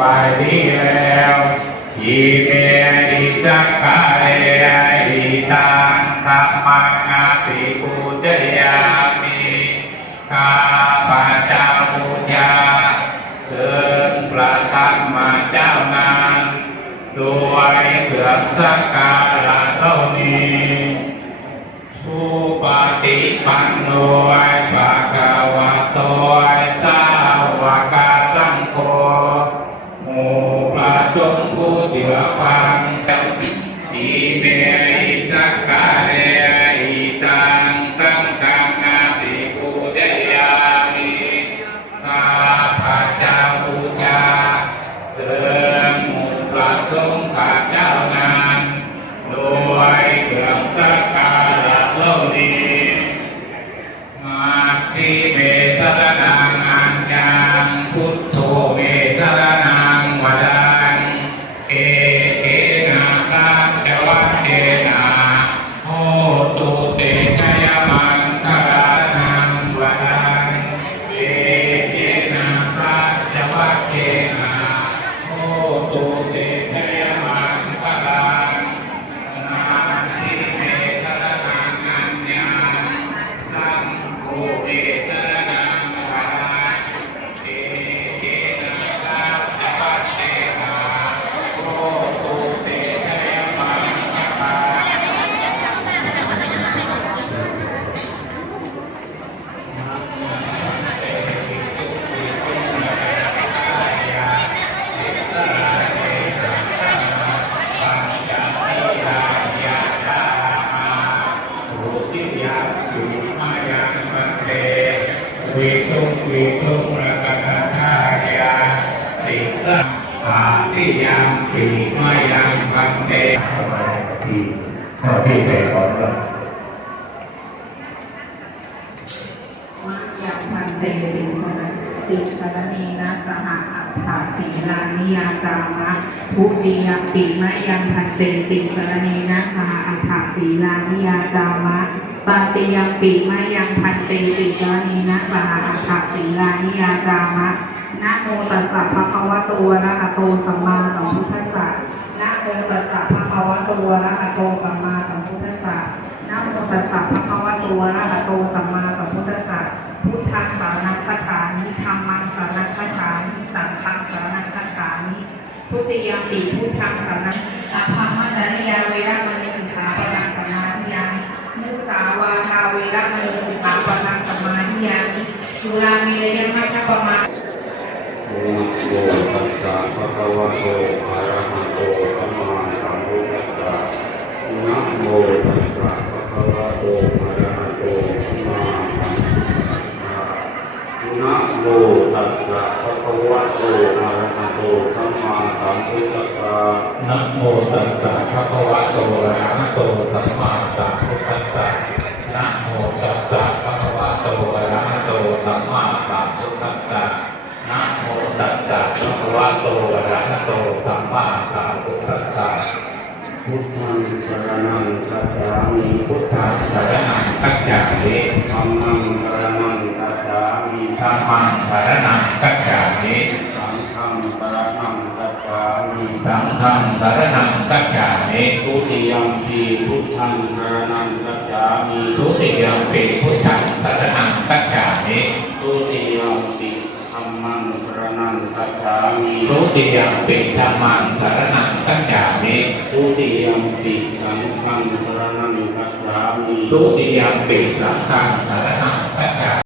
วายดีแล้วทีเมริจักกาเรอิตังธรรมังนาติปูจยามิข้าพระเจ้าบูชาถึงพระธรรมเจ้านานด้วยเครื่องสักการะเท่านี้ผู้ปฏิปันโนยภะคะว ทุงข้าเจ้านานด้วยเครื่องสักการะเหล่านี้มาที่าทิยังปิมายังพันเตที่ข้อที่ไปขอรับมัจยังพันเตติสรติสรณีนะสหอัฏฐาสีลานิยาจามะทุติยมปีมะยังพันเตติสรณีนะสหอัฏฐาสีลานิยาจามะปาติยมปีมะยังพันเตติสรณีนะสหอัฏฐาสีลานิยาจามะ นะโมตัสสะภะคะวะโตอะระหะโตสัมมาสัมพุทธัสสะนะโมตัสสะภะคะวะโตอะระหะโตสัมมาสัมพุทธัสสะนะโมตัสสะภะคะวะโตอะระหะโตสัมมาสัมพุทธัสสะพุทธังสารนังคัจฉามิธัมมังสารนังคัจฉามิสังฆังสารนังคัจฉามิทุติยมปีพุทธังสารนังอภัมมัจจริยาเวรมณีสิกขาปะทังสัมมาธิยามิมุสาวาทาเวรมณีสิกขาปะทังสัมมาธิยามิสุรามีรยมัชฌปมา โมตัสสะภะคะวะโตอะระหะโตสัมมาสัมพุทธัสสะนะโมตัสสะภะคะวะโตอะระหะโตสัมมาสัมพุทธัสสะนะโมตัสสะภะคะวะโตอะระหะโตสัมมาสัมพุทธัสสะนะโมตัสสะภะคะวะโตอะระหะโตสัมมาสัมพุทธัสสะพุทธังสรณังคัจฉามิพุทธังสรณังคัจฉามิธัมมังสร มิธัมมังสรณังคัจฉามิสังฆังสรณังคัจฉามิสังฆังสรณังคัจฉามิทุติยมปีพุทธังสรณังคัจฉามิทุติยมปิพุทธังสรณังคัจฉามิทุติยมปีธรรมังสรณังคัจฉามิทุติยมปิธัมมังสรณังคัจฉามิทุติยมปีสังฆังสรณังคัจฉามิทุติยมปิสังฆังสรณัง